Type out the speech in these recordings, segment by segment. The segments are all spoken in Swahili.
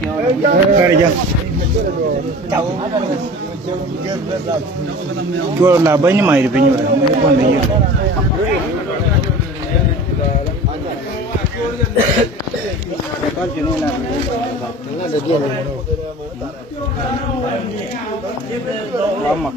Kare ja. Jual lah banyak mai di pinjol. Bukan dia. Lama.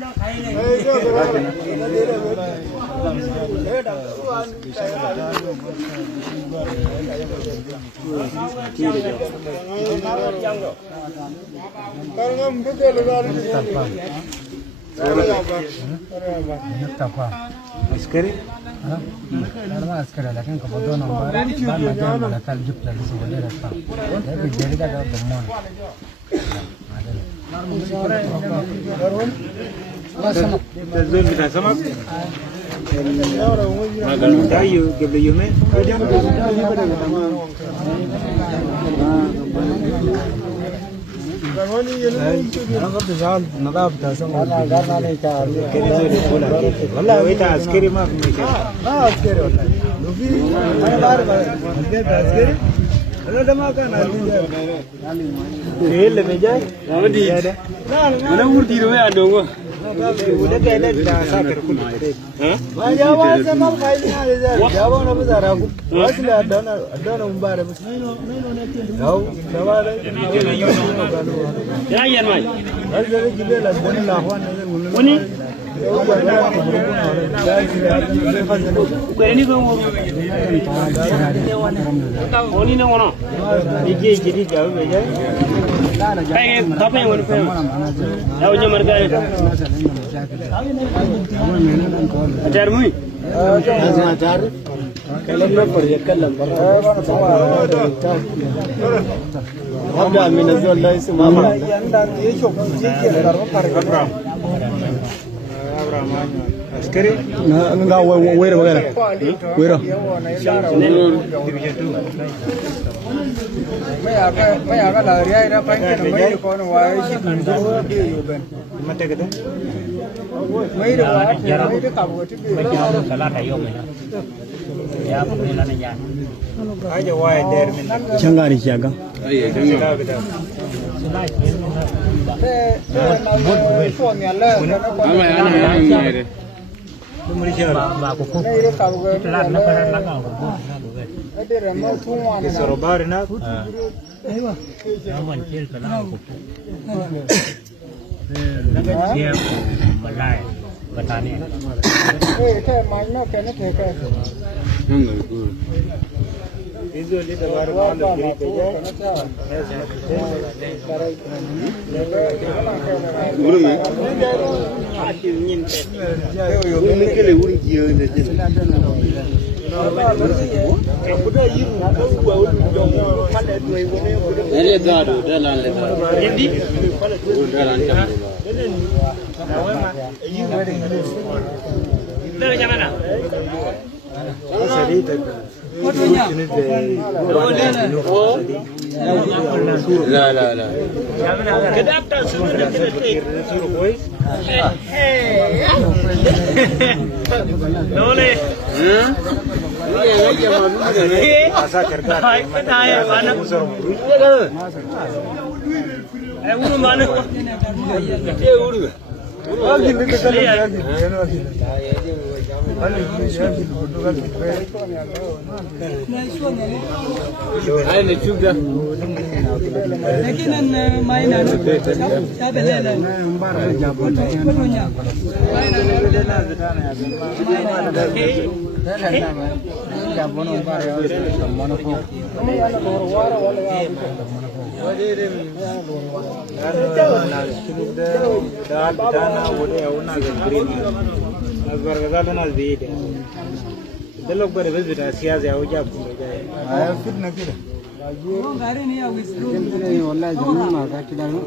Askari? Karena askari lagi kemudian nomor dan macam mana kalau jump lagi sebenarnya apa? Jadi jadi ada temuan. Terus kita sama. Makan tayu, kebeli yume. Agar dijal nadab dasam. Karena ni cah. Wallah kita askari mah. Askari wallah. Lufi, mana bar. Askari. Ada demakan nanti. Keel meja. Mudi. Mana mudi rohe adongo. Udah kayaknya dah sakit kulit. Jawab sama kali ni ada. Jawab nama zara aku. Asli ada umbar. Tahu jawab. Ya yan mai. Asli jibe lah. Bani lawan. Bani. Kau ni kau Bani ni mana? Ije jadi jauh meja. Kayak apa yang mana? Tahu je mereka. Ajar mui. Ajar. Kalau nak pergi kalau Abda min azal la isma ma. Yang dan ye shop je kalau pergi. Askari? Enggak wira wira. Wira. Mai aga lari ai panggil mai ko no wai si kundu dia yuban. Mata kata? Mai de wa mai de kabu ti bi. Salah tayo mana? Ya boleh lah ya. Aja wai der min. Changari siaga. Iya, jangan. Ama ana. Tumuri siapa? Telat nak peran langau. Kisah bar nak. Awan kecil kalau. Dia melai petani. Mana kena kena. Itu lihat baru mana beri peja. Uru ni. Hati nyintet. Ini kele uru dia ni. Budak you tahu bahawa jom pada dua ibu ni. Ele gado dalam lebar. Jadi dalam jam. Dah jangan nak. Sedih tak. La. Kedap tak suruh kita suruh boys. Boleh. Asa kerja. Mana? Uru mana? Uru. Lagi ni kita Ay ni juga. लेकिन माइन क्या पहले बार जाबो जाबो न बार मन को Delok pada berbeda siasa ujab saja. Ayah fit nak kira. Oh, gari ni awak isru. Ini orang jangan makan kita ni.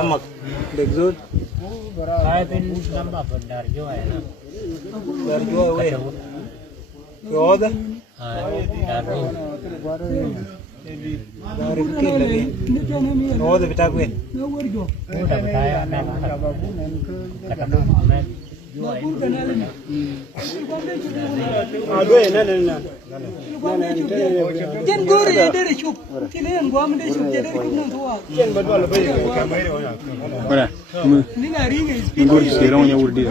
Amak, dek zul. Hai bên năm bạc bên đài vô này nè. Đài vô vậy. Có đó. Đài vô. Dari kecil lagi. Oh, tapi tak kuat. Udah bertanya ada kata mana? Aduh, nana. Jangan gore dari cup. Kini yang gua mendek cup jadi cup nang tua. Yang betul lebih. Ora, Ini ngari ngai. ngurdi sirong ya urdi.